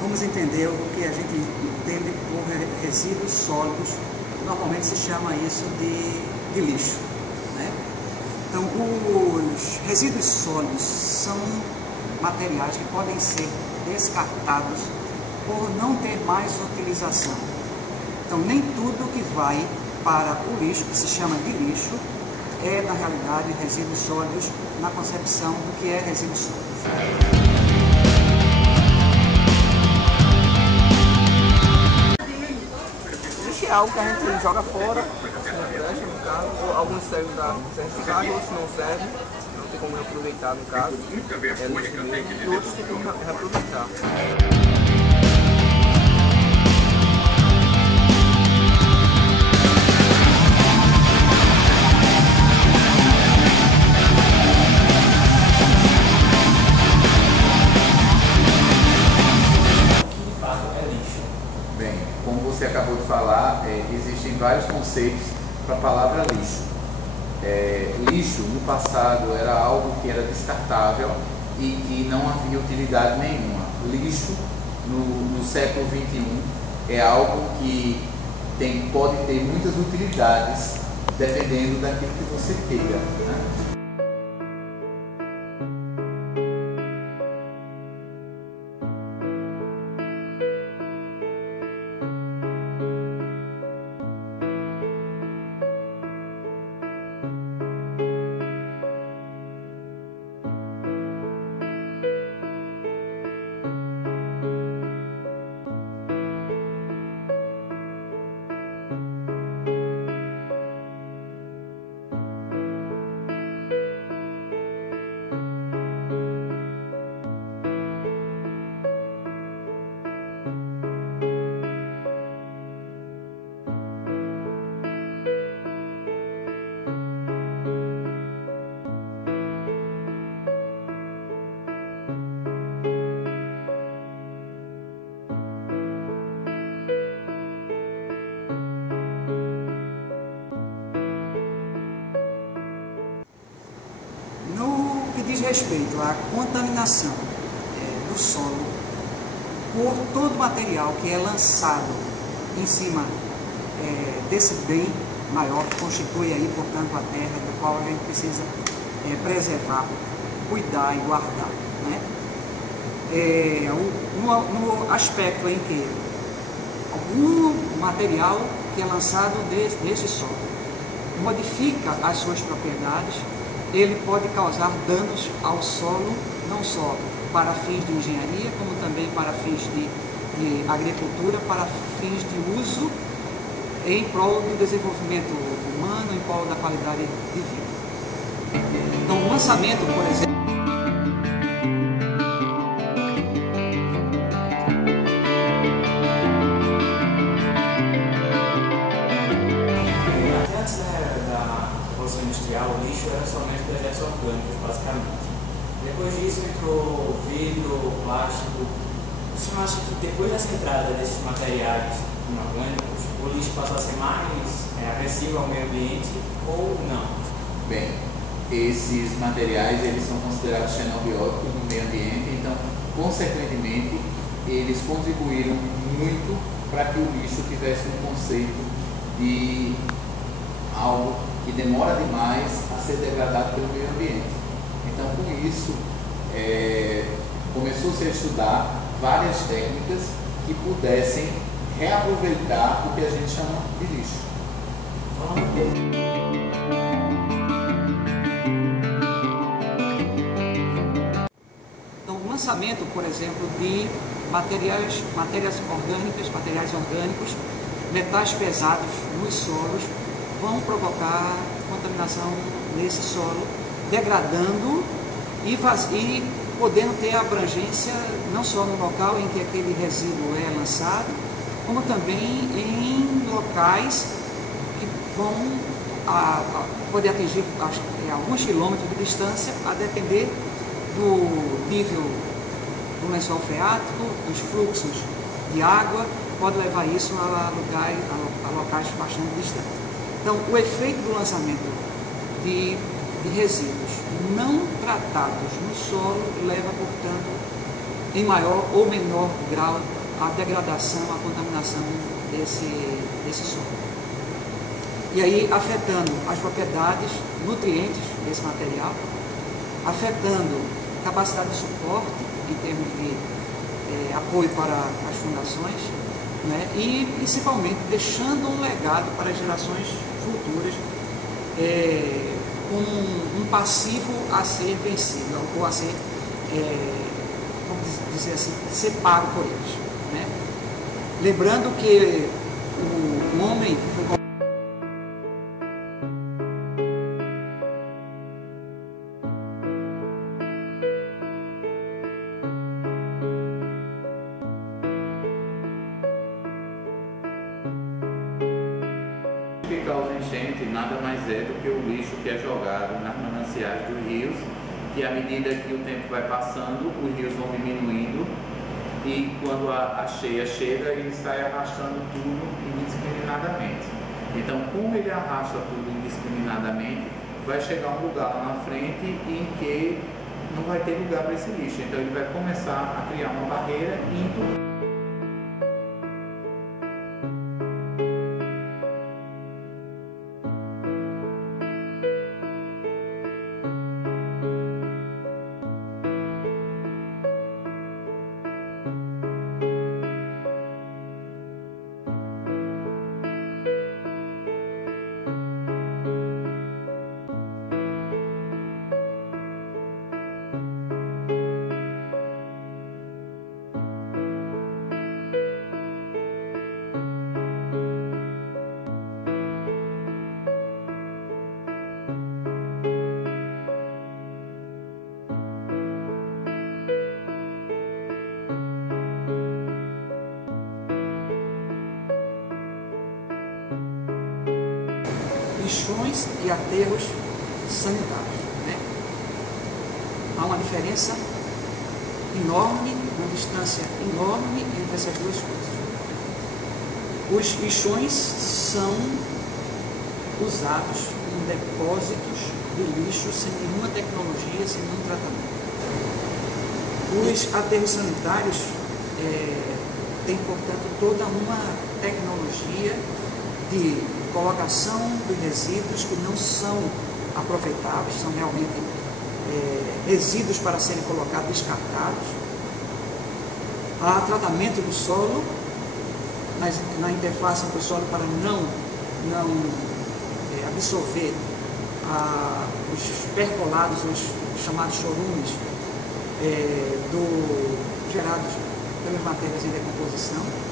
vamos entender o que a gente entende por resíduos sólidos. Normalmente se chama isso de lixo, né? Então, os resíduos sólidos são materiais que podem ser descartados por não ter mais utilização. Então, nem tudo que vai para o lixo, que se chama de lixo, é, na realidade, resíduos sólidos na concepção do que é resíduos sólidos. É algo que a gente joga fora, se não presta no caso, ou alguns servem para ser reciclado, outros não servem, não tem como reaproveitar no caso, e outros tem como reaproveitar. Bem, como você acabou de falar, existem vários conceitos para a palavra lixo. Lixo, no passado, era algo que era descartável e que não havia utilidade nenhuma. Lixo, no século XXI, é algo que pode ter muitas utilidades, dependendo daquilo que você queira, né? Diz respeito à contaminação do solo por todo material que é lançado em cima desse bem maior que constitui aí, portanto, a terra, do qual a gente precisa preservar, cuidar e guardar, né? No aspecto em que algum material que é lançado desse solo modifica as suas propriedades, ele pode causar danos ao solo, não só para fins de engenharia, como também para fins de agricultura, para fins de uso em prol do desenvolvimento humano, em prol da qualidade de vida. Então, o lançamento, por exemplo, industrial, o lixo era somente dejetos orgânicos, basicamente. Depois disso entrou vidro, plástico. O senhor acha que depois dessa entrada desses materiais inorgânicos, o lixo passou a ser mais agressivo ao meio ambiente ou não? Bem, esses materiais eles são considerados xenobióticos no meio ambiente, então, consequentemente, eles contribuíram muito para que o lixo tivesse um conceito de algo que demora demais a ser degradado pelo meio ambiente. Então, com isso, começou-se a estudar várias técnicas que pudessem reaproveitar o que a gente chama de lixo. Então, o lançamento, por exemplo, de matérias orgânicos, metais pesados nos solos, vão provocar contaminação nesse solo, degradando e podendo ter abrangência não só no local em que aquele resíduo é lançado, como também em locais que vão poder atingir alguns quilômetros de distância, a depender do nível do lençol freático, dos fluxos de água, pode levar isso a locais bastante distantes. Então, o efeito do lançamento de resíduos não tratados no solo leva, portanto, em maior ou menor grau a degradação, a contaminação desse solo. E aí afetando as propriedades, nutrientes desse material, afetando capacidade de suporte em termos de apoio para as fundações, né? E principalmente deixando um legado para as gerações futuras, com um passivo a ser vencido, ou a ser, vamos dizer assim, ser pago por eles, né? Lembrando que o homem foi que causa enchente nada mais é do que o lixo que é jogado nas mananciais dos rios, que à medida que o tempo vai passando, os rios vão diminuindo e quando a cheia chega, ele sai arrastando tudo indiscriminadamente. Então, como ele arrasta tudo indiscriminadamente, vai chegar um lugar lá na frente em que não vai ter lugar para esse lixo. Então, ele vai começar a criar uma barreira e entupir. lixões e aterros sanitários, né? Há uma diferença enorme, uma distância enorme entre essas duas coisas. Os lixões são usados como depósitos de lixo sem nenhuma tecnologia, sem nenhum tratamento. Os aterros sanitários têm, portanto, toda uma tecnologia de colocação de resíduos que não são aproveitáveis, são realmente resíduos para serem colocados, descartados. Há tratamento do solo, na interface entre o solo para não absorver os percolados, os chamados chorumes, gerados pelas matérias em decomposição.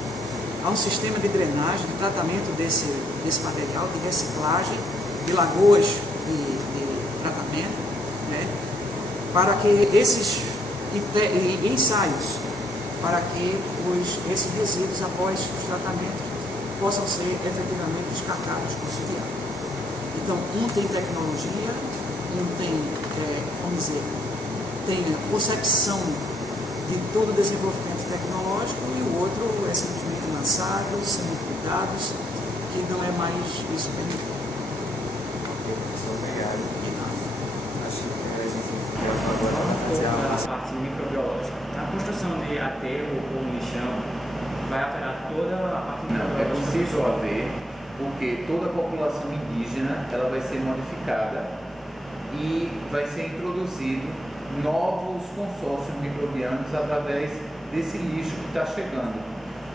Há um sistema de drenagem, de tratamento desse material, de reciclagem, de lagoas de tratamento, né, para que esses ensaios, para que esses resíduos, após os tratamentos, possam ser efetivamente descartados, conciliados. Então, um tem tecnologia, um tem, vamos dizer, tem a concepção de todo o desenvolvimento tecnológico, e o outro é simplesmente lançado, sem cuidados, que não é mais isso permitido. Obrigado. Acho que a gente vai falar a parte microbiológica. A construção de aterro ou lixão vai alterar toda a parte microbiológica? Não, é possível haver, porque toda a população indígena ela vai ser modificada e vai ser introduzido novos consórcios microbianos através desse lixo que está chegando.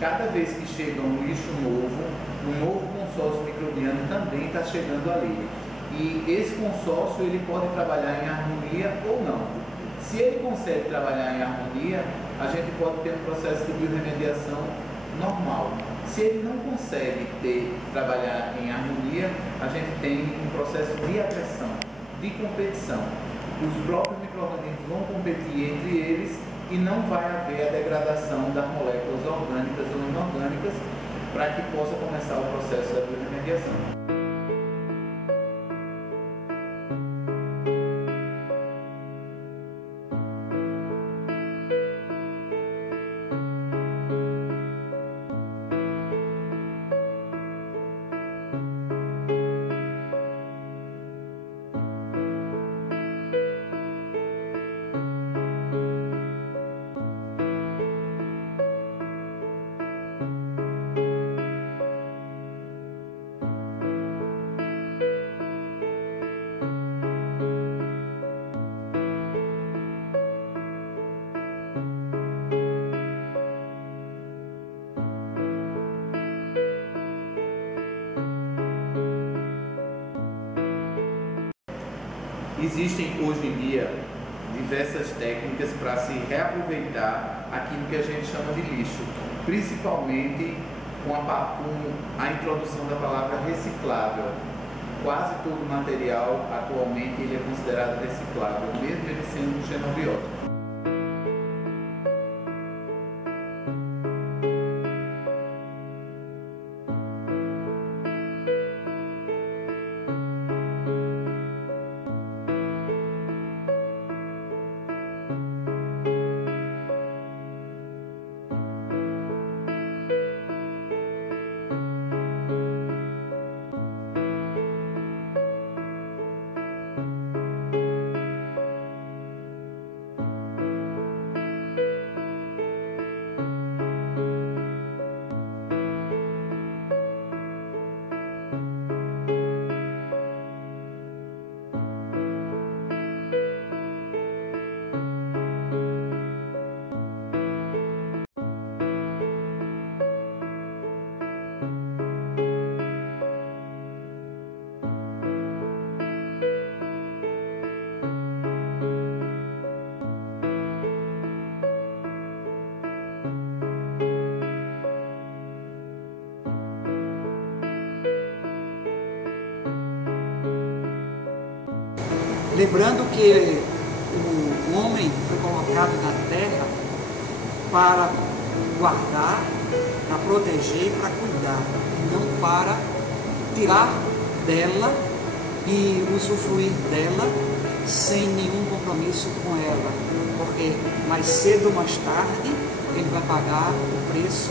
Cada vez que chega um lixo novo, um novo consórcio microbiano também está chegando ali. E esse consórcio ele pode trabalhar em harmonia ou não. Se ele consegue trabalhar em harmonia, a gente pode ter um processo de biorremediação normal. Se ele não consegue trabalhar em harmonia, a gente tem um processo de agressão, de competição. Os próprios micro-organismos vão competir entre eles e não vai haver a degradação das moléculas orgânicas ou inorgânicas para que possa começar o processo da biorremediação. Existem hoje em dia diversas técnicas para se reaproveitar aquilo que a gente chama de lixo, principalmente com a introdução da palavra reciclável. Quase todo material atualmente ele é considerado reciclável, mesmo ele sendo xenobiótico. Lembrando que o homem foi colocado na terra para guardar, para proteger, para cuidar, não para tirar dela e usufruir dela sem nenhum compromisso com ela, porque mais cedo ou mais tarde ele vai pagar o preço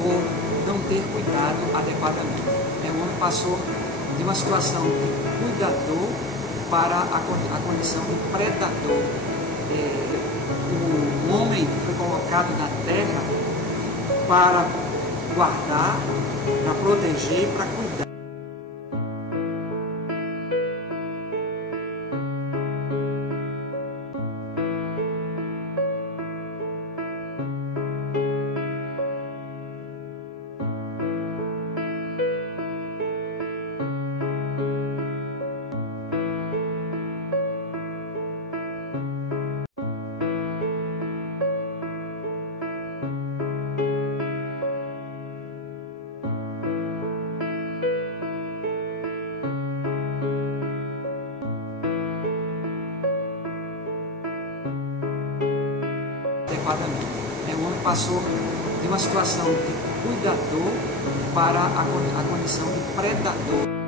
por não ter cuidado adequadamente. O homem passou de uma situação de cuidador para a condição de predador. O homem foi colocado na terra para guardar, para proteger, para cuidar. O homem passou de uma situação de cuidador para a condição de predador.